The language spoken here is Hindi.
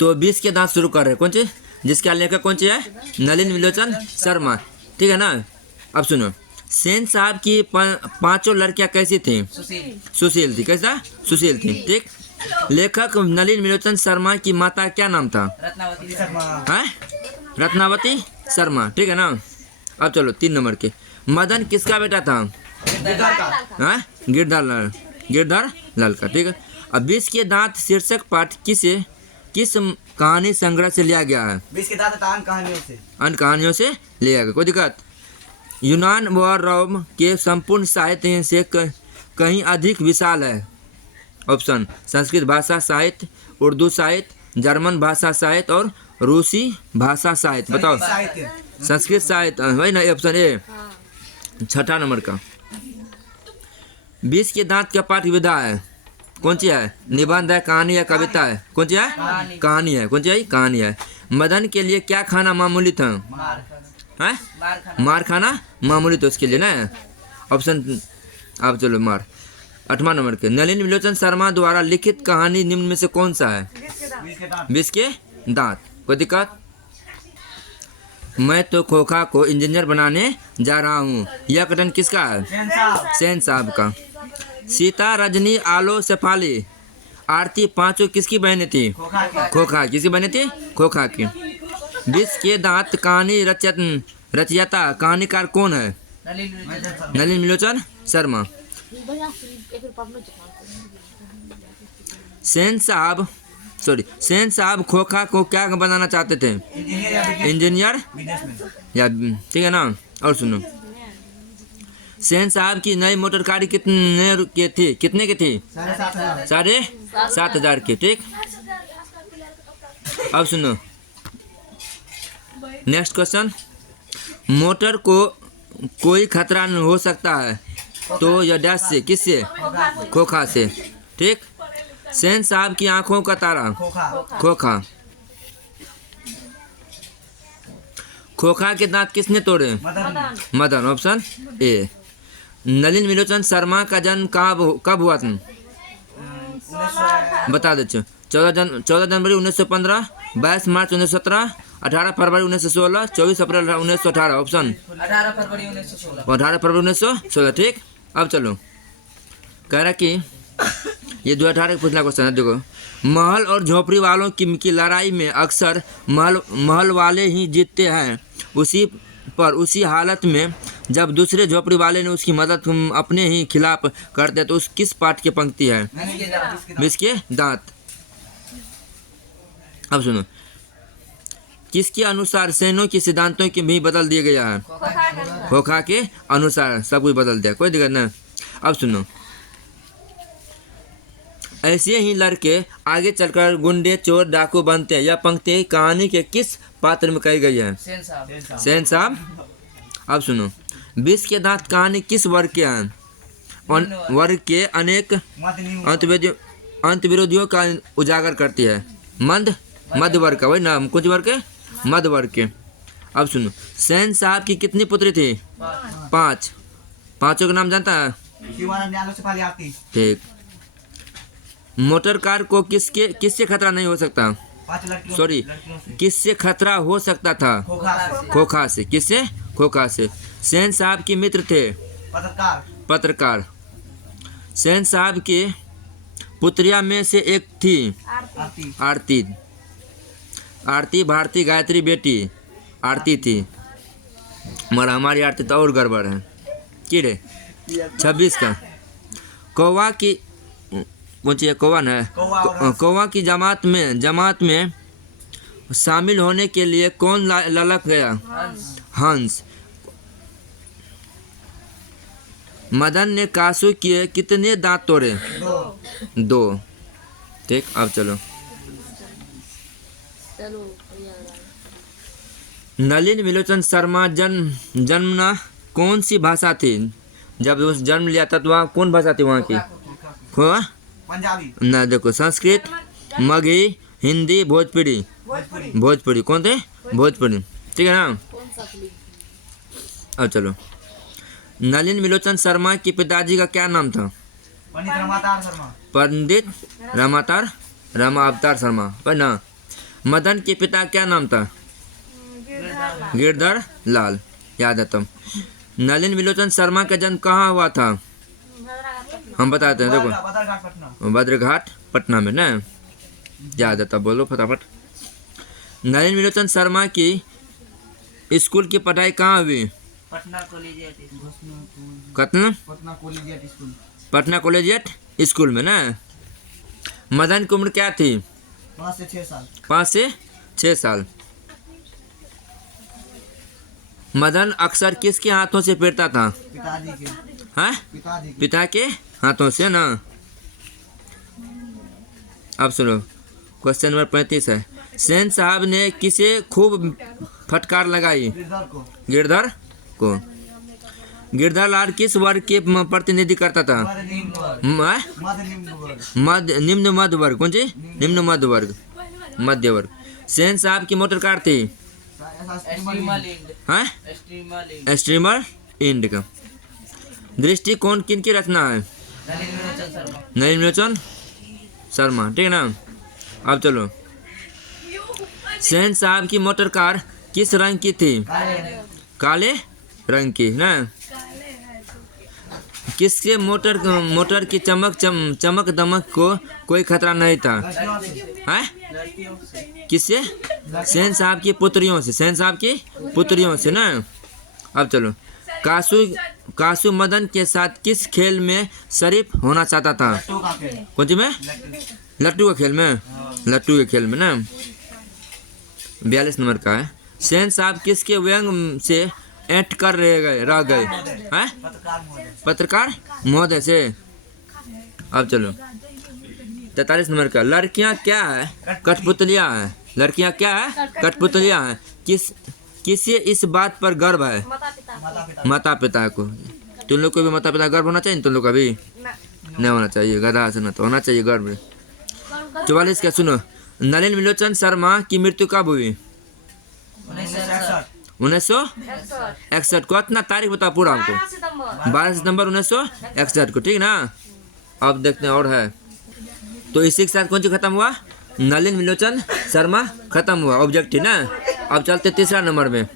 तो 20 के दांत शुरू कर रहे हैं। कौन सी? जिसका लेखक कौन सी है? नलिन विलोचन शर्मा। ठीक है ना। अब सुनो, सेन साहब की पांचों लड़कियां कैसी थी? सुशील थी। कैसा? सुशील थी। ठीक। लेखक नलिन विलोचन शर्मा की माता क्या नाम था? रत्नावती शर्मा। है? रत्नावती शर्मा। ठीक है ना। अब चलो 3 नंबर के, मदन किसका बेटा था? हाँ, गिरधर लाल का। ठीक है। अब 20 के दांत शीर्षक पाठ किस कहानी संग्रह से लिया गया है? 20 के दांत अन्य कहानियों से। अन्य कहानियों से लिया गया। कोई दिक्कत? यूनान व रोम के संपूर्ण साहित्य से कहीं अधिक विशाल है। ऑप्शन: संस्कृत भाषा साहित्य, उर्दू साहित्य, जर्मन भाषा साहित्य और रूसी भाषा साहित्य। बताओ। संस्कृत साहित्य, वही ना, ऑप्शन ए। 6 नंबर का, 20 के दांत का पाठ विधा है। कौन सी है? निबंध है, कहानी है, कविता है? कौन सी है? कहानी है। कौन सी है? कहानी है। मदन के लिए क्या खाना मामूली था? मार खाना मामूली तो उसके लिए ना। ऑप्शन, अब चलो मार। 8वां नंबर के, नलिन विलोचन शर्मा द्वारा लिखित कहानी निम्न में से कौन सा है? 20 के दांत। कोई दिक्कत? मैं तो खोखा को इंजीनियर बनाने जा रहा हूँ। यह कथन किसका है? सेन साहब का। सीता, रजनी, आलो, शेफाली, आरती पांचों किसकी बहनें थी? खोखा। किसकी बहनें थी? खोखा की। 20 के दांत कहानी रचयिता कहानीकार कौन है? नलिन विलोचन शर्मा। सेन साहब खोखा को क्या बनाना चाहते थे? इंजीनियर या, ठीक है ना। और सुनो, सेन साहब की नई मोटर गाड़ी कितने की थी? 7,500 की। ठीक। अब सुनो नेक्स्ट क्वेश्चन, मोटर को कोई खतरा नहीं हो सकता है तो यह डैश से, किससे? खोखा से। ठीक। सेन साहब की आंखों का तारा? खोखा। खोखा के दांत किसने तोड़े? मदन। Option A. नलिन विलोचन शर्मा का जन्म कब हुआ था? बता दो। 14 जनवरी 1915, 22 मार्च 1917, 18 फरवरी 1916, 24 अप्रैल 1918। ऑप्शन 18 फरवरी 1916। 18 फरवरी 1916। ठीक। अब चलो, कह रहा कि ये 2018 का पिछला क्वेश्चन है। देखो, महल और झोपड़ी वालों की लड़ाई में अक्सर महल वाले ही जीतते हैं। उसी हालत में जब दूसरे झोपड़ी वाले ने उसकी मदद अपने ही खिलाफ करते तो उस किस पाठ की पंक्ति है? 20 के दांत। अब सुनो, किसके अनुसार सेनों के सिद्धांतों की भी बदल दिया गया है? खोखा के अनुसार सब कुछ बदल दिया। कोई दिक्कत नहीं। अब सुनो, ऐसे ही लड़के आगे चलकर गुंडे, चोर, डाकू बनते हैं। यह पंक्ति कहानी के किस पात्र में कही गई है? सेन साहब। अब सुनो, 20 के दांत कहानी किस वर्ग के हैं? वर्ग के अनेक अंतविरोधियों का उजागर करती है। मध्य वर्ग का, वही नाम कुछ वर्ग के, मध्य वर्ग के। अब सुनो, सेन साहब की कितनी पुत्री थी? 5। पांचों का नाम जानता है? ठीक। मोटर कार को किससे खतरा नहीं हो सकता? सॉरी, किससे खतरा हो सकता था? खोखा से। किससे? खोखा से। सेन साहब के मित्र थे? पत्रकार। सेन साहब के पुत्रिया में से एक थी आरती भारती गायत्री बेटी आरती थी, मगर हमारी आरती तो और गड़बड़ है। की रे 26 का, कौवा की पूछिए, कौवा न है? कौवा की जमात में शामिल होने के लिए कौन ललक गया? हंस। मदन ने कासू के कितने दांत तोड़े? 2। ठीक। अब चलो, नलिन विलोचन शर्मा जन्मना कौन सी भाषा थी? जब उस जन्म लिया था तो वहाँ कौन भाषा थी वहाँ की? पंजाबी ना, देखो, संस्कृत, मगही, हिंदी, भोजपुरी। कौन थे? भोजपुरी। ठीक है ना। अब चलो, नलिन विलोचन शर्मा के पिताजी का क्या नाम था? पंडित रमावतार शर्मा। पंडित रमावतार शर्मा, पर ना। मदन के पिता क्या नाम था? गिरधर लाल, याद है तुम। नलिन विलोचन शर्मा का जन्म कहाँ हुआ था? हम बताते हैं, देखो बदरघाट पटना। भद्रघाट पटना में ना, याद है तब बोलो फटाफट। नलिन विलोचन शर्मा की स्कूल की पढ़ाई कहाँ हुई? पटना कॉलेजिएट कतना Patna collegiate school. Patna collegiate school में ना। मदन की उम्र क्या थी? 5 से 6 साल। 5 से 6 साल। मदन अक्सर किसके हाथों से पीटता था? पिताजी के। हाँ, पिताजी के। पिता के हाथों से ना। अब सुनो, क्वेश्चन नंबर 35 है। सेन साहब ने किसे खूब फटकार लगाई? गिरधर को। गिरधर को। गिरधर लाल किस वर्ग के प्रतिनिधि करता था? निम्न मध्य वर्ग। कौन सी? निम्न मध्य वर्ग, मध्य वर्ग। सेन साहब की मोटर कार थी? हाँ, स्ट्रीमर इंड का। दृष्टिकोण किन की रचना है? नलिन विलोचन शर्मा, ठीक है ना। अब चलो, सेन साहब की मोटर कार किस रंग की थी? काले रंग की ना। किसके मोटर की चमक दमक को कोई खतरा नहीं था? हैं? किससे? सेन साहब की पुत्रियों से। सेन साहब की पुत्रियों से ना। अब चलो, कासू मदन के साथ किस खेल में शरीफ होना चाहता था? कौन सी में? लट्टू के खेल में। लट्टू के खेल में ना। 42 नंबर का है। सेन साहब किसके व्यंग से ऐंठ कर रह गए हैं? पत्रकार महोदय से। अब चलो, 43 नंबर का। लड़कियां क्या है? कठपुतलियां हैं। लड़कियां क्या है? कठपुतलियां हैं। किसे इस बात पर गर्व है? माता पिता को। तुम लोग को भी माता पिता गर्व होना चाहिए? तुम लोग का भी नहीं होना चाहिए, गधा से ना तो होना चाहिए गर्व। 44 का सुनो। नलिन विलोचन शर्मा की मृत्यु कब हुई? 1961 को। इतना तारीख बताओ पूरा हमको। 12 सितंबर 1961 को, ठीक ना। अब देखते हैं और है तो इसी के साथ कौन सी खत्म हुआ? नलिन विलोचन शर्मा खत्म हुआ, ऑब्जेक्टिव ना। अब चलते तीसरा नंबर में।